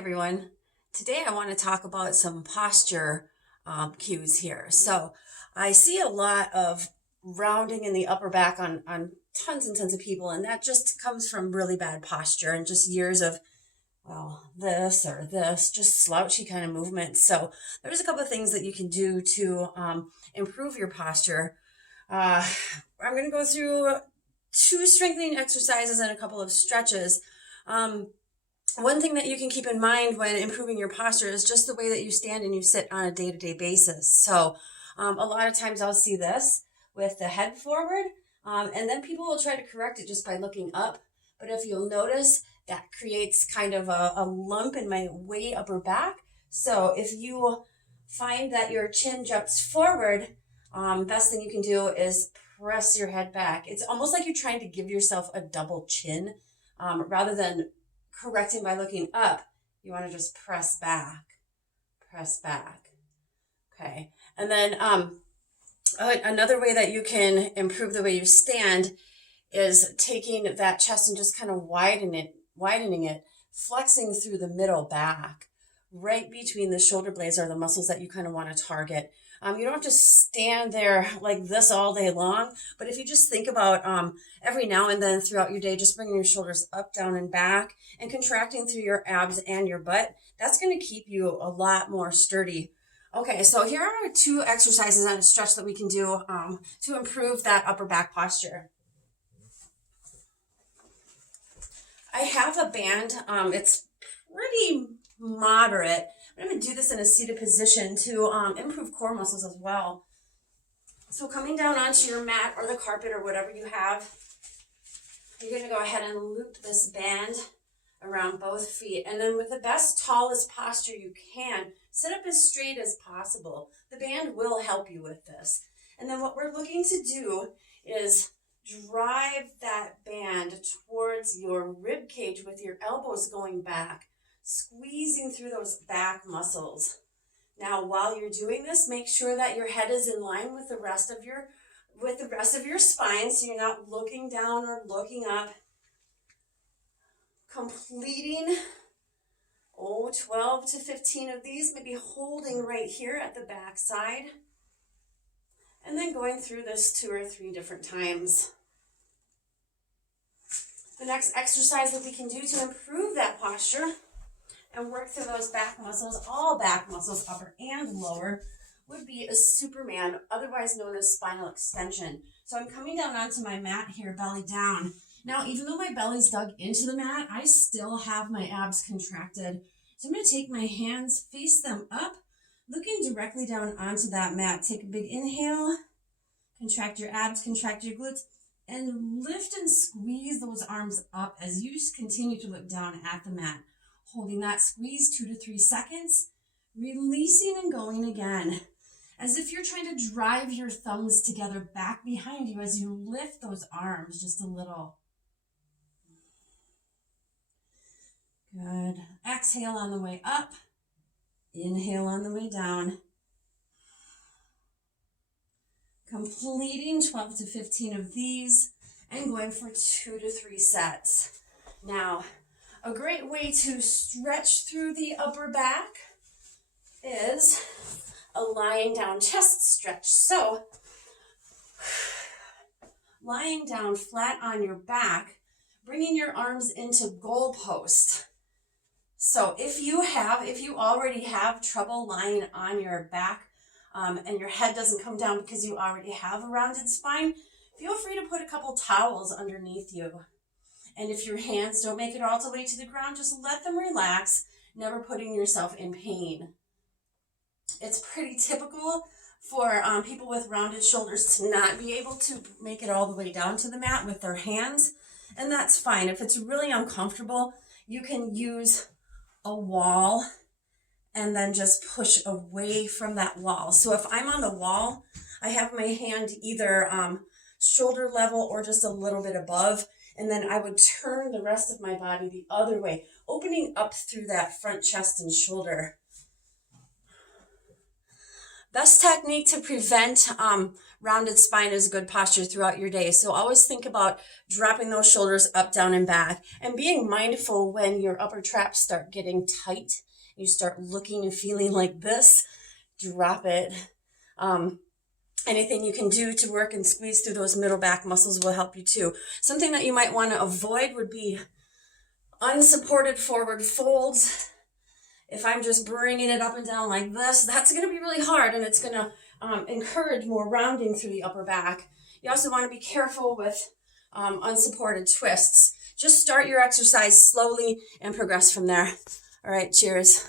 everyone. Today I want to talk about some posture cues here. So I see a lot of rounding in the upper back on tons and tons of people, and that just comes from really bad posture and just years of, well, this or this, just slouchy kind of movements. So there's a couple of things that you can do to improve your posture. I'm going to go through 2 strengthening exercises and a couple of stretches. One thing that you can keep in mind when improving your posture is just the way that you stand and you sit on a day-to-day basis. So a lot of times I'll see this with the head forward, and then people will try to correct it just by looking up. But if you'll notice, that creates kind of a lump in my way upper back. So if you find that your chin jumps forward, best thing you can do is press your head back. It's almost like you're trying to give yourself a double chin, rather than correcting by looking up. You want to just press back. Okay. And then another way that you can improve the way you stand is taking that chest and just kind of widening it, flexing through the middle back. Right between the shoulder blades are the muscles that you kind of want to target. You don't have to stand there like this all day long, but if you just think about every now and then throughout your day, just bringing your shoulders up, down, and back, and contracting through your abs and your butt, that's going to keep you a lot more sturdy. Okay, so here are 2 exercises and a stretch that we can do to improve that upper back posture. I have a band. It's pretty moderate. I'm going to do this in a seated position to improve core muscles as well. So coming down onto your mat or the carpet or whatever you have, you're going to go ahead and loop this band around both feet. And then with the best, tallest posture you can, sit up as straight as possible. The band will help you with this. And then what we're looking to do is drive that band towards your rib cage with your elbows going back, squeezing through those back muscles. Now, while you're doing this, make sure that your head is in line with the rest of your spine, so you're not looking down or looking up. Completing 12 to 15 of these, maybe holding right here at the back side, and then going through this 2 or 3 different times. The next exercise that we can do to improve that posture and work through those back muscles, all back muscles, upper and lower, would be a Superman, otherwise known as spinal extension. So I'm coming down onto my mat here, belly down. Now, even though my belly's dug into the mat, I still have my abs contracted. So I'm going to take my hands, face them up, looking directly down onto that mat. Take a big inhale, contract your abs, contract your glutes, and lift and squeeze those arms up as you continue to look down at the mat. Holding that squeeze 2 to 3 seconds, releasing and going again. As if you're trying to drive your thumbs together back behind you as you lift those arms just a little. Good. Exhale on the way up. Inhale on the way down. Completing 12 to 15 of these and going for 2 to 3 sets. Now, a great way to stretch through the upper back is a lying down chest stretch. So, lying down flat on your back, bringing your arms into goalpost. So if you already have trouble lying on your back and your head doesn't come down because you already have a rounded spine, feel free to put a couple towels underneath you. And if your hands don't make it all the way to the ground, just let them relax, never putting yourself in pain. It's pretty typical for people with rounded shoulders to not be able to make it all the way down to the mat with their hands, and that's fine. If it's really uncomfortable, you can use a wall and then just push away from that wall. So if I'm on the wall, I have my hand either shoulder level or just a little bit above, and then I would turn the rest of my body the other way, opening up through that front chest and shoulder. Best technique to prevent rounded spine is good posture throughout your day. So always think about dropping those shoulders up, down, and back, and being mindful when your upper traps start getting tight. You start looking and feeling like this, drop it. Anything you can do to work and squeeze through those middle back muscles will help you too. Something that you might want to avoid would be unsupported forward folds. If I'm just bringing it up and down like this, that's going to be really hard, and it's going to encourage more rounding through the upper back. You also want to be careful with unsupported twists. Just start your exercise slowly and progress from there. All right, cheers.